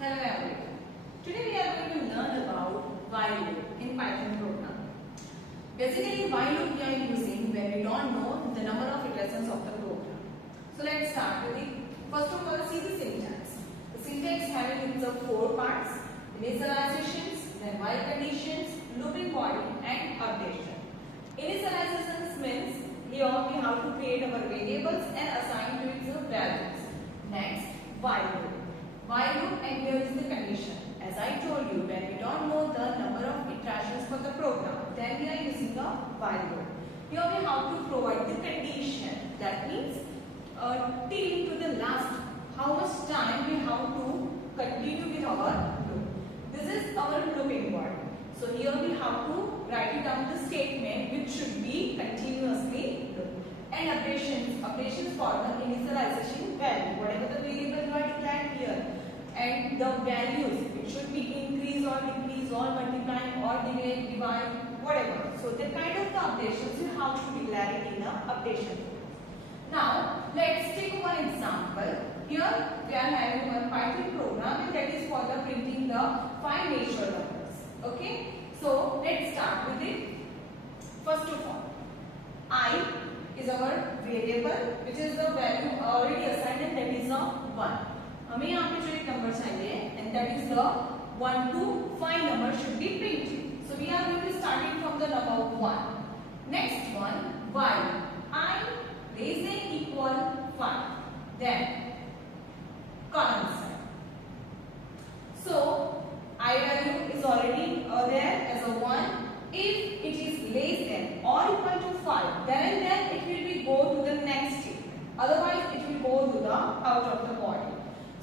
Hello everyone. Today we are going to learn about while loop in Python program. Basically, while loop we are using when we don't know the number of iterations of the program. So let's start with it. First of all, see the syntax. The syntax having its four parts: initializations, then while conditions, looping body, and updation. Initializations means here we have to create our variables and assign to its values. Next, while loop. While loop, and here is the condition. As I told you, when we don't know the number of iterations for the program, then we are using a while loop. Here we have to provide the condition. That means till to the last, how much time we have to continue with our loop. This is our looping word. So here we have to write it down the statement which should be continuously loop. And operations for the initialization value, whatever the variable you are declared here, and the values, it should be increase or decrease or multiply or divide, whatever. So the kind of the operations you have to declare it in the updation. Now let's take one example. Here we are having one Python program, and that is for the printing the 5 natural numbers. Okay, so let's start with it. First of all, I is our variable which is the value already assigned, and that is the 1. हमें यहाँ पे जो एक number चाहिए, and that is the 1 to 5 number should be printed. So we are going to starting from the number 1. Next one, while I less than equal 5, then column sign. So I value is already there as a 1. If it is less than or equal to 5, then it will be go to the next step. Otherwise, it will go to the out of the body.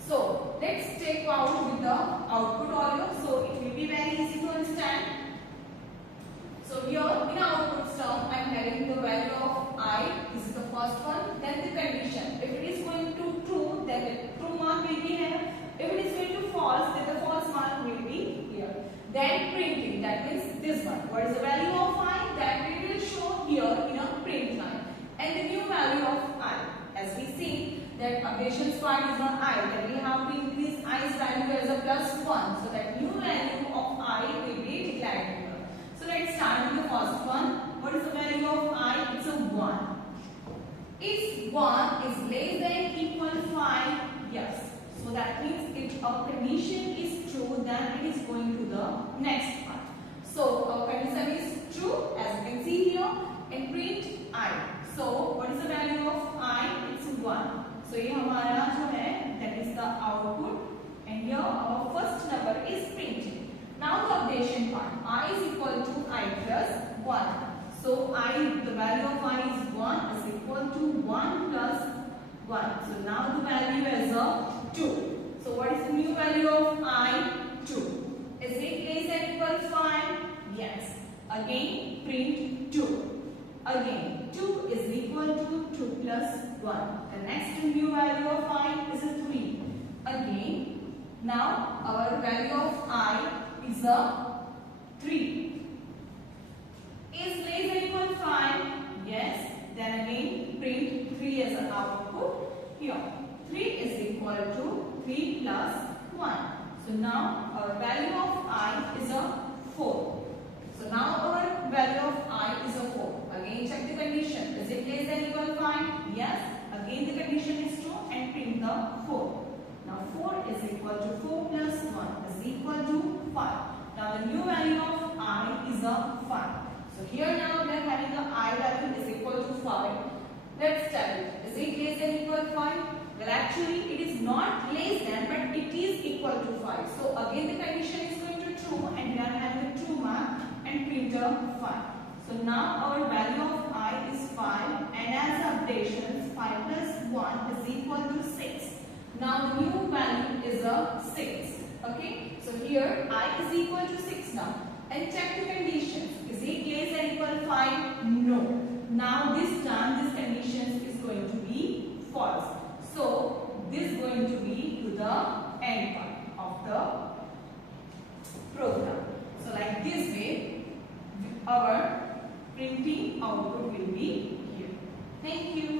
So let's take out with the output audio, so it will be very easy to understand. So here in output term, I am having the value of I. This is the first one. Then the condition. If it is going to true, then the true mark will be here. If it is going to false, then the false mark will be here. Then printing, that means this one. What is the value of I? That we will show here in a print line. And the new value of I. As we see that operations part is on I, then we have to increase I's value as a +1. So that new value of I will be declared here. So let's start with the first one. What is the value of I? It's a 1. Is 1 is less than equal 5? Yes. So that means if our condition is true, then it is going to the next part. So our condition is true, as you can see here, and print I. So what is the value of I? It's 1. So ये हमारा जो है, that is the output, and here our first number is printed. Now the updation part. I is equal to I plus 1. So the value of I is 1 is equal to 1 plus 1. So now the value is a 2. So what is the new value of I? 2. Is it less than equal 5? Yes. Again print 2. Again 2 is equal to 2 plus 1. The next new value of I is a 3. Again, now our value of I is a 3. Is less than equal 5? Yes. Then again print 3 as an output here. 3 is equal to 3 plus 1. So now our value of I is a 4. So now our value of I is a 4. Again check the condition. Is it less than equal 5? Yes. Again the condition is true, and print the 4. Now 4 is equal to 4 plus 1 is equal to 5. Now the new value of I is a 5. So here now we are having the I value is equal to 5. Let's tell it. Is it less than equal 5? Well, actually it is not less than, but it is equal to 5. So again the condition is going to true, and we are having the true mark and print a 5. So now our value of I is 5, and as updations 5 plus 1 is equal to 6. Now the new value is a 6. Okay, so here I is equal to 6 now, and check the conditions. Is it less than equal 5? No. Now this time this condition is going to be false. So this is going to be to the end part of the program. So like this way our printing output will be here. Thank you.